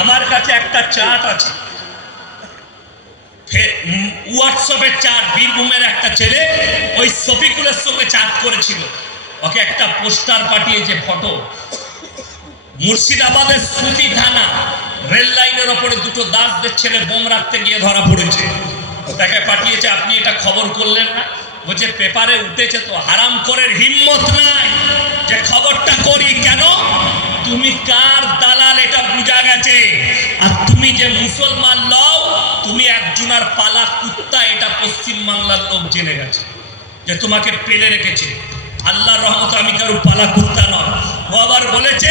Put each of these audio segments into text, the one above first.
আমার কাছে একটা চার্ট আছে। হোয়াটসঅ্যাপের চার্ট বীরভূমের একটা ছেলে ওই শফিকুলের সঙ্গে চার্ট করেছিল। ওকে একটা পোস্টার পাঠিয়েছে ফটো। মুর্শিদাবাদের সুতি থানা, রেল লাইনের ওপরে দুটো দাসদের ছেলে বোম রাখতে গিয়ে ধরা পড়েছে। তাকে পাঠিয়েছে, আপনি এটা খবর করলেন না? বলছে, পেপারে উঠেছে তো হারাম করে হিম্মত নাই যে খবরটা করি কেন? তুমি কার দালাল এটা বোঝা গেছে? আর তুমি যে মুসলমান লও, তুমি একজনার পালা কুত্তা এটা পশ্চিম বাংলার লোক জেনে গেছে, যে তোমাকে পেলে রেখেছে। আল্লাহর রহমত আমি কারও পালা কুত্তা নয়। ও আবার বলেছে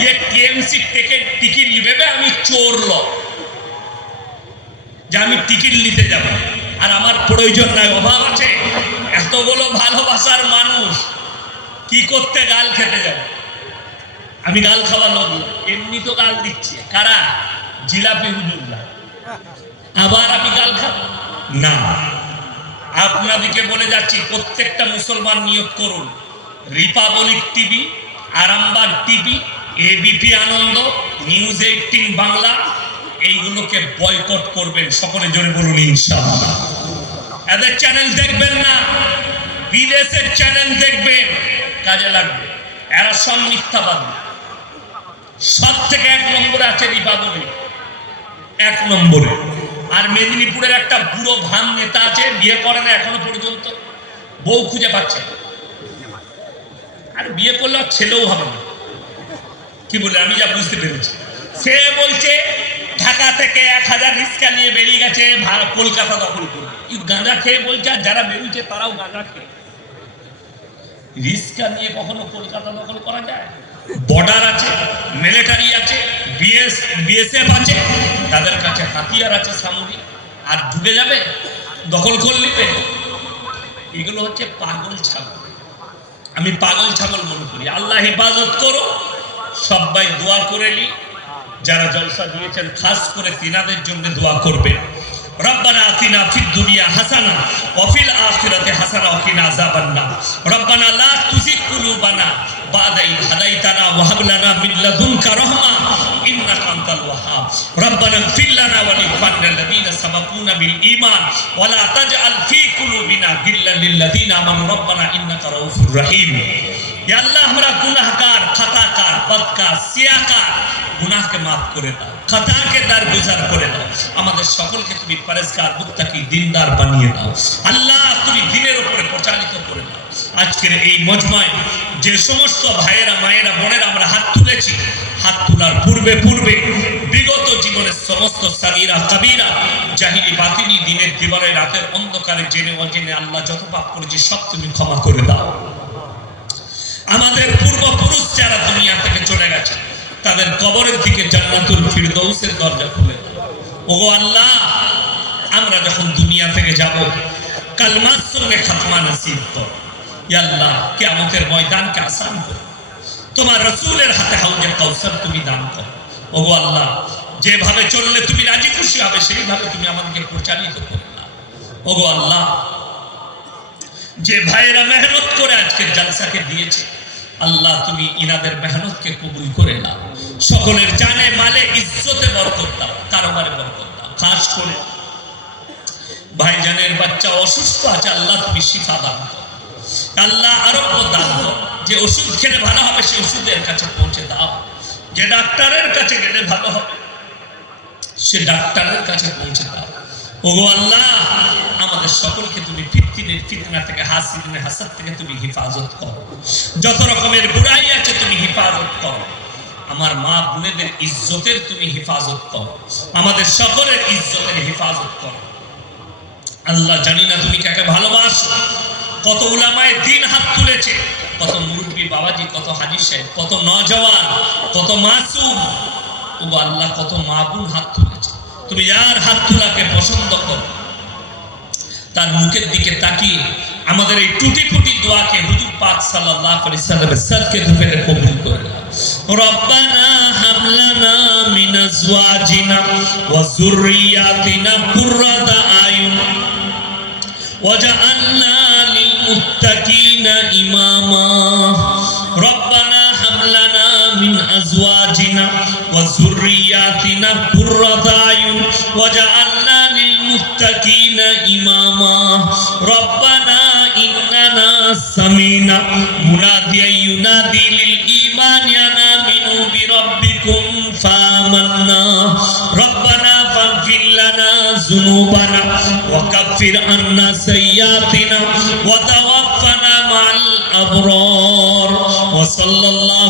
যে টিএমসি টিকিট টিকিট নিবে আমি চোর ল যে আমি টিকিট নিতে যাব। আর আমার প্রয়োজন নাই, অভাব আছে। এতগুলো ভালোবাসার মানুষ কি করতে গাল খেতে যাব? আমি গাল খাওয়া লোক এমনি তো গাল দিচ্ছে। কারা? জিলাপি হুজুল্লাহ আবার আমি গাল খাব? না। আপনাদেরকে বলে যাচ্ছি, প্রত্যেকটা মুসলমান নিয়োগ করুন। Republic TV, Arambagh TV ABP Ananda, News Eighteen Bangla, এইগুলোকে বয়কট করবেন। সকলে জোরে বলুন, ইনশাআল্লাহ। এদের চ্যানেল দেখবেন না। বিদেশের চ্যানেল দেখবেন। কাজে লাগবে। এরা সব মিথ্যাবাদী। সব থেকে এক নম্বরে আছে রিপাবলিক এক নম্বরে। আর মেদিনীপুরের একটা বুড়ো ভান নেতা আছে, বিয়ে করে না এখনও পর্যন্ত। বউ খুঁজে পাচ্ছে আর বিয়ে করলে ছেলেও হবে না। কি বলে আমি যা বুঝতে পেরেছি। সে বলছে, ঢাকা থেকে এক হাজার রিক্সা নিয়ে বেরিয়ে গেছে কলকাতা দখল করে গাঁজা খেয়ে বলছে, আর যারা বেরিয়েছে তারাও গাঁজা খেয়ে। রিক্সা নিয়ে কখনো কলকাতা দখল করা যায়? বর্ডার আছে মিলিটারি আছে বিএস বিএসএফ আছে, তাদের কাছে হাতিয়ার আছে সামরিক আর ঢুকে যাবে, দখল করে নিবে। এগুলো হচ্ছে পাগল ছাগল। আমি পাগল ছাগল মনে করি। আল্লাহ হেফাজত করো, সবাই দোয়া করে নি। যারা জলসা দিয়েছেন, খাস করে তিনাদের জন্য দোয়া করবে রব্বানা আতিনা ফিদ দুনিয়া হাসানা وفي الآخرة حسنة وقنا عذاب النار. ربنا لا تزغ قلوبنا بعد إذ هديتنا وهب لنا من لدنك رحمة إنك أنت الوهاب. ربنا اغفر لنا ولإخواننا الذين سبقونا بالإيمان ولا تجعل في قلوبنا غلا للذين آمنوا. ربنا إنك رؤوف رحيم. يا الله हमरा गुनाहगार বদকার সিয়াকার গুনাহকে মাফ করে দাও খাতাকে দার গুজার করে দাও। আমাদের সকলকে তুমি পরেজগার, মুত্তাকি, দিনদার বানিয়ে দাও। আল্লাহ, তুমি দিনের উপরে প্রচারিত করে দাও। আজকের এই মজমায় যে সমস্ত ভাইয়েরা, মায়েরা, বোনেরা আমরা হাত তুলেছি, হাত তোলার পূর্বে পূর্বে বিগত জীবনের সমস্ত সাগিরা, কাবিরা, জাহিলি, বাতিনি, দিনের দিবারে রাতের অন্ধকারে জেনে অজেনে আল্লাহ যত পাপ করেছি সব তুমি ক্ষমা করে দাও। আমাদের পূর্বপুরুষ যারা দুনিয়া থেকে চলে গেছে, তাদের কবরের দিকে জান্নাতুল ফিরদৌসের দরজা খুলে। ওগো আল্লাহ, আমরা যখন দুনিয়া থেকে যাব কালমার সঙ্গে খাতমা নসিব কর। ইয়া আল্লাহ, কিয়ামতের ময়দানকে আসান কর। তোমার রসুলের হাতে হাউজে কৌশল তুমি দান করো। ওগো আল্লাহ, যেভাবে চললে তুমি রাজি খুশি হবে, সেইভাবে তুমি আমাদেরকে প্রচারিত করে ওগো আল্লাহ যে ভাইয়েরা মেহনত করে আজকের জালসাকে দিয়েছে, আল্লাহ তুমি ইনাদের মেহনতকে কবুল করে নাও। সকলের জানে মালে ইজ্জতে বরকত দাও, কারোবারে বরকত দাও, খাস করে। ভাইজানের বাচ্চা অসুস্থ আছে, আল্লাহ তুমি শিফা দান আল্লাহ আরোগ্য দান যে ওষুধ খেলে ভালো হবে, সেই ওষুধের কাছে পৌঁছে দাও। যে ডাক্তারের কাছে গেলে ভালো হবে, সে ডাক্তারের কাছে পৌঁছে দাও। আল্লাহ, আমাদের সকলকে তুমি ফিতনা থেকে থেকে তুমি হেফাজত করো। যত রকমের বুড়াই আছে, তুমি হেফাজত করো। আমার মা বোনেদের ইজ্জতের তুমি হেফাজত করো। আমাদের সকলের ইজ্জতের হেফাজত করো। আল্লাহ জানি না তুমি কাকে ভালোবাসো। কত উলামায় দিন হাত তুলেছে। কত মুরব্বী বাবাজি, কত হাজি সাহেব, কত নজওয়ান কত মাসুম। ও আল্লাহ, কত মাবুল হাত তুলেছে। তুমি যার হাত তোলাকে পছন্দ কর। তার মুখের দিকে তাকিয়ে আমাদের এই টুটি ফুটি দোয়াকে হুজুর পাক সাল্লাল্লাহু আলাইহি সাল্লামের সাদকে ধুপেরে কবুল করে রব্বানা হামলানা মিন আজওয়াজিনা ওয়া যুররিয়াতিনা কুররাতা আয়ুন লিল মুত্তাকিনা ইমামা। রব্বানা হামলানা মিন আজওয়াজিনা ওয়া যুররিয়াতিনা قرة وجعلنا للمتقين إماما. ربنا إننا سمينا مناديا ينادي للإيمان أن آمنوا بربكم فآمنا. ربنا فاغفر لنا ذنوبنا وكفر عنا سيئاتنا وتوفنا مع الأبرار. وصلى الله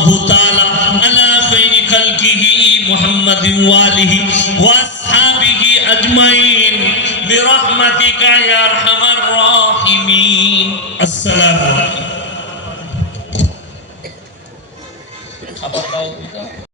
محمد وآله وأصحابه أجمعين. برحمتك يا أرحم الراحمين. السلام عليكم.